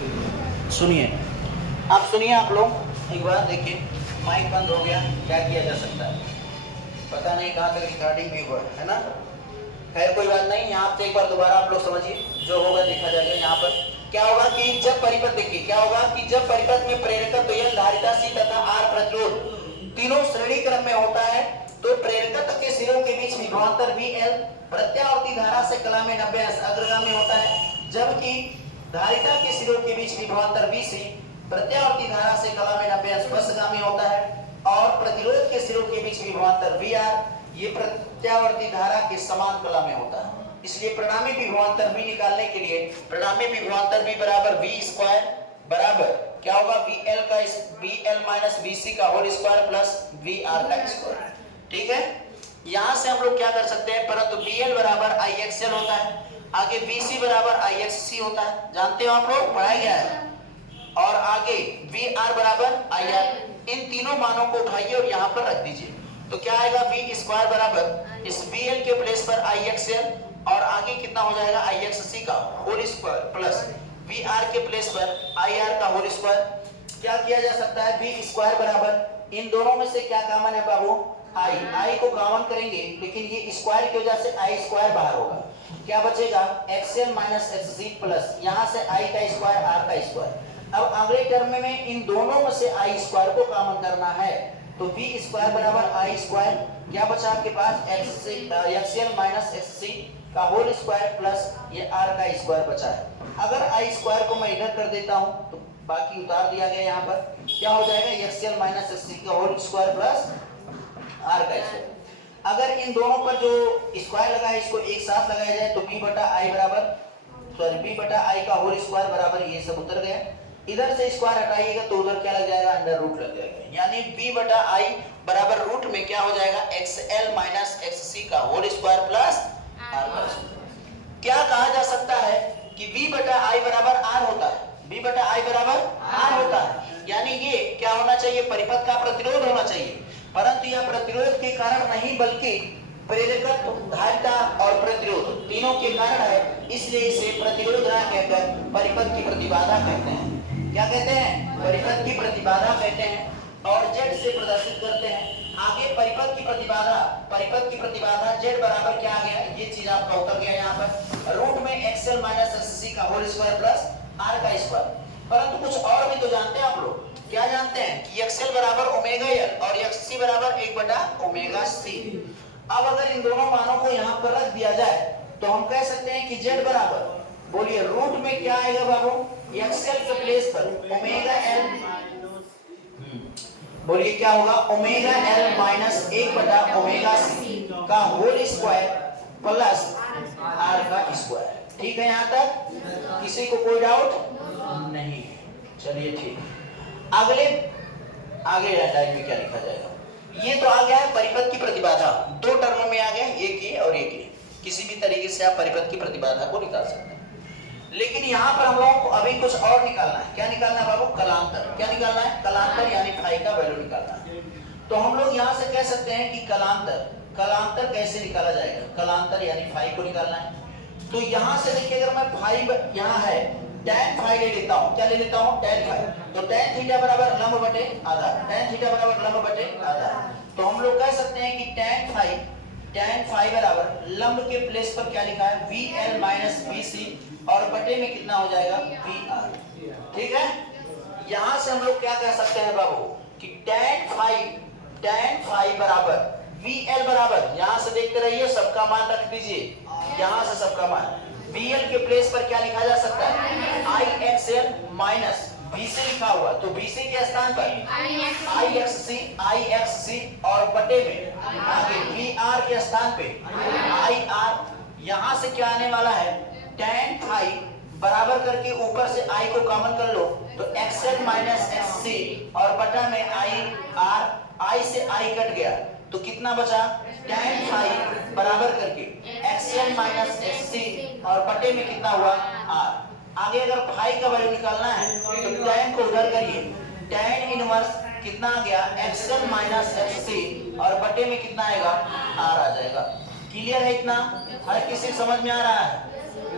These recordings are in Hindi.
सुनिए, आप सुनिए, आप लोग एक बार देखिए, माइक बंद हो गया, क्या किया जा सकता है पता नहीं, कहाँ तक रिकॉर्डिंग भी हुआ है ना। खैर कोई बात नहीं, यहाँ से एक बार दोबारा आप लोग समझिए, जो होगा देखा जाएगा। यहाँ पर क्या होगा कि जब परिपथ, देखिए क्या होगा कि जब परिपथ में प्रेरकत्व L, धारिता C तथा R प्रतिरोध तीनों श्रेणी क्रम में होता है, तो प्रेरकत्व के सिरों के बीच विभवांतर VL प्रत्यावर्ती धारा से कला में 90 अंश अग्रगामी होता है, जबकि धारिता के सिरों के बीच विभवांतर VC प्रत्यावर्ती धारा से कला में 90 अंश पश्चगामी होता है, और प्रतिरोध के सिरों के बीच विभवांतर VR ये प्रत्यावर्ती धारा के समान कला में होता है। इसलिए परिणामी विभवांतर V निकालने के लिए परिणामी विभवांतर V बराबर V स्क्वायर बराबर क्या होगा, VL माइनस VC का होल स्क्वायर प्लस VR का स्क्वायर। ठीक है, यहां से हम लोग क्या कर सकते हैं, परंतु VL बराबर IXL होता है, आगे VC बराबर IXC होता है, जानते हो आप लोग, पढ़ाया गया है। और आगे VR बराबर IR, इन तीनों मानों को उठाइए और यहाँ पर रख दीजिए, तो क्या आएगा, V स्क्वायर बराबर इस VL के प्लेस पर IXL और आगे कितना हो जाएगा IXC का होल स्क्वायर प्लस VR के प्लेस पर IR का होल स्क्वायर। क्या किया जा सकता है, V स्क्वायर बराबर इन दोनों में से क्या कॉमन है बाबू, I को कॉमन करेंगे, लेकिन ये स्क्वायर की वजह से I स्क्वायर बाहर होगा, क्या बचेगा XL माइनस XC प्लस यहाँ से I का स्क्वायर R का स्क्वायर। अब अगले टर्म में इन दोनों में से I स्क्वायर को कॉमन करना है, तो V स्क्वायर बराबर I स्क्वायर, क्या बचा आपके पास XL माइनस XC का होल स्क्वायर प्लस ये R का स्क्वायर बचा है। अगर I स्क्वायर को मैं इधर कर देता हूं तो बाकी उतार दिया गया, यहाँ पर क्या हो जाएगा, XL माइनस XC का होल स्क्वायर प्लस R का स्क्वायर। अगर इन दोनों पर जो स्क्वायर लगा है इसको एक साथ लगाया जाए तो B बटा I का होल स्क्वायर बराबर ये सब उतर गया। इधर से स्क्वायर हटाइएगा तो उधर क्या लग जाएगा, अंडर रूट लग जाएगा, यानी B बटा I बराबर रूट में क्या हो जाएगा, XL माइनस XC का होल स्क्वायर प्लस R का स्क्वायर। क्या कहा जा सकता है कि B बटा I बराबर R होता है, B बटा I बराबर R होता है, यानी ये क्या होना चाहिए, परिपथ का प्रतिरोध होना चाहिए, परंतु यह प्रतिरोध के कारण नहीं बल्कि प्रेरकत्व, धारिता और प्रतिरोध तीनों के कारण है, इसलिए इसे प्रतिरोध ना कहकर परिपथ की प्रतिबाधा कहते हैं। क्या कहते हैं, परिपथ की प्रतिबाधा कहते हैं, और Z से प्रदर्शित करते हैं। आगे परिपथ की प्रतिबाधा Z बराबर क्या आ गया, ये चीज आपका उतर गया यहाँ पर, रूट में XL माइनस XC का होल स्क्वायर प्लस R का स्क्वायर। परंतु कुछ और भी तो जानते हैं आप लोग, क्या जानते हैं कि XL बराबर ओमेगा L और XC बराबर 1 बटा ओमेगा C। अब अगर इन दोनों मानों को यहाँ पर रख दिया जाए तो हम कह सकते हैं कि Z बराबर, बोलिए रूट में क्या आएगा बाबू, XL के प्लेस पर ओमेगा L, बोलिए क्या होगा, ओमेगा L माइनस 1 बटा ओमेगा C का होल स्क्वायर प्लस R का स्क्वायर। ठीक है, यहाँ तक किसी को कोई डाउट नहीं, चलिए ठीक। आगे लाइन में क्या लिखा जाएगा, ये तो आ गया है परिपथ की प्रतिबाधा, दो टर्म में आ गया, एक ये और एक ये, किसी भी तरीके से आप परिपथ की प्रतिबाधा को निकाल सकते हैं। लेकिन यहाँ पर हम लोगों को अभी कुछ और निकालना है, क्या निकालना है बाबू, कलांतर। क्या निकालना है, कलांतर, यानी फाई का वैल्यू निकालना है। तो हम लोग यहाँ से कह सकते हैं कि कलांतर कैसे निकाला जाएगा, कलांतर यानी फाई को निकालना है। तो यहाँ से देखिए, अगर मैं फाई यहाँ है tan फाई ले लेता हूँ, क्या ले लेता हूँ, tan फाई, तो tan थीटा बराबर लंब बटे आधा, tan थीटा बराबर लंब बटे आधा। तो हम लोग कह सकते हैं कि tan फाई बराबर लंब के प्लेस पर क्या लिखा है, VL माइनस VC और बटे में कितना हो जाएगा, VR। ठीक है, यहां से हम लोग क्या कह सकते हैं बाबू कि tan फाई बराबर VL बराबर, यहां से देखते रहिए, सबका मान रख दीजिए, यहां से सबका मान, VL के प्लेस पर क्या लिखा जा सकता है, IXL माइनस VC लिखा हुआ, तो VC के स्थान पर IXC और बटे में आगे VR के स्थान पे IR। यहां से क्या आने वाला है, tan फाई बराबर करके ऊपर से I को कॉमन कर लो, तो XL माइनस XC और बटा में IR, I से I कट गया तो कितना बचा, tan फाई बराबर करके XL माइनस XC और बटे में कितना हुआ, R। आगे अगर फाई का वैल्यू निकालना है तो tan को उधर करिए, tan इनवर्स कितना आ गया, XL माइनस XC और बटे में कितना आएगा, R आ जाएगा। क्लियर है इतना, हर किसी समझ में आ रहा है।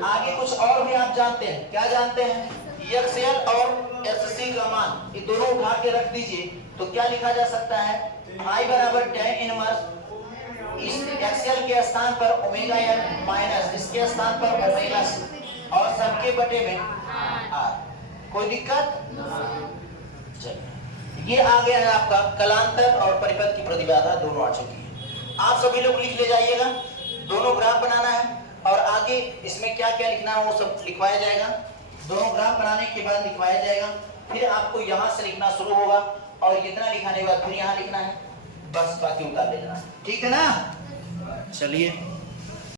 आगे कुछ और भी आप जानते हैं, क्या जानते हैं, एक्सएल और एससी का मान ये दोनों उठा के रख दीजिए, तो क्या लिखा जा सकता है, I बराबर tan इनवर्स इस एक्सएल के स्थान पर ओमेगा एल माइनस इसके स्थान पर ओमेगा सी और सबके बटे में आर। कोई दिक्कत? चलिए ये आ गया है आपका कलांतर और परिपथ की प्रतिबाधा दोनों आ चुकी है। आप सभी लोग लिख ले जाइएगा, दोनों ग्राफ बनाना है और आगे इसमें क्या क्या लिखना है वो सब लिखवाया जाएगा। दोनों ग्राफ बनाने के बाद लिखवाया जाएगा, फिर आपको यहाँ से लिखना शुरू होगा और इतना लिखाने के बाद फिर यहाँ लिखना है, बस बाकी उतार ले जाना है। ठीक है ना? चलिए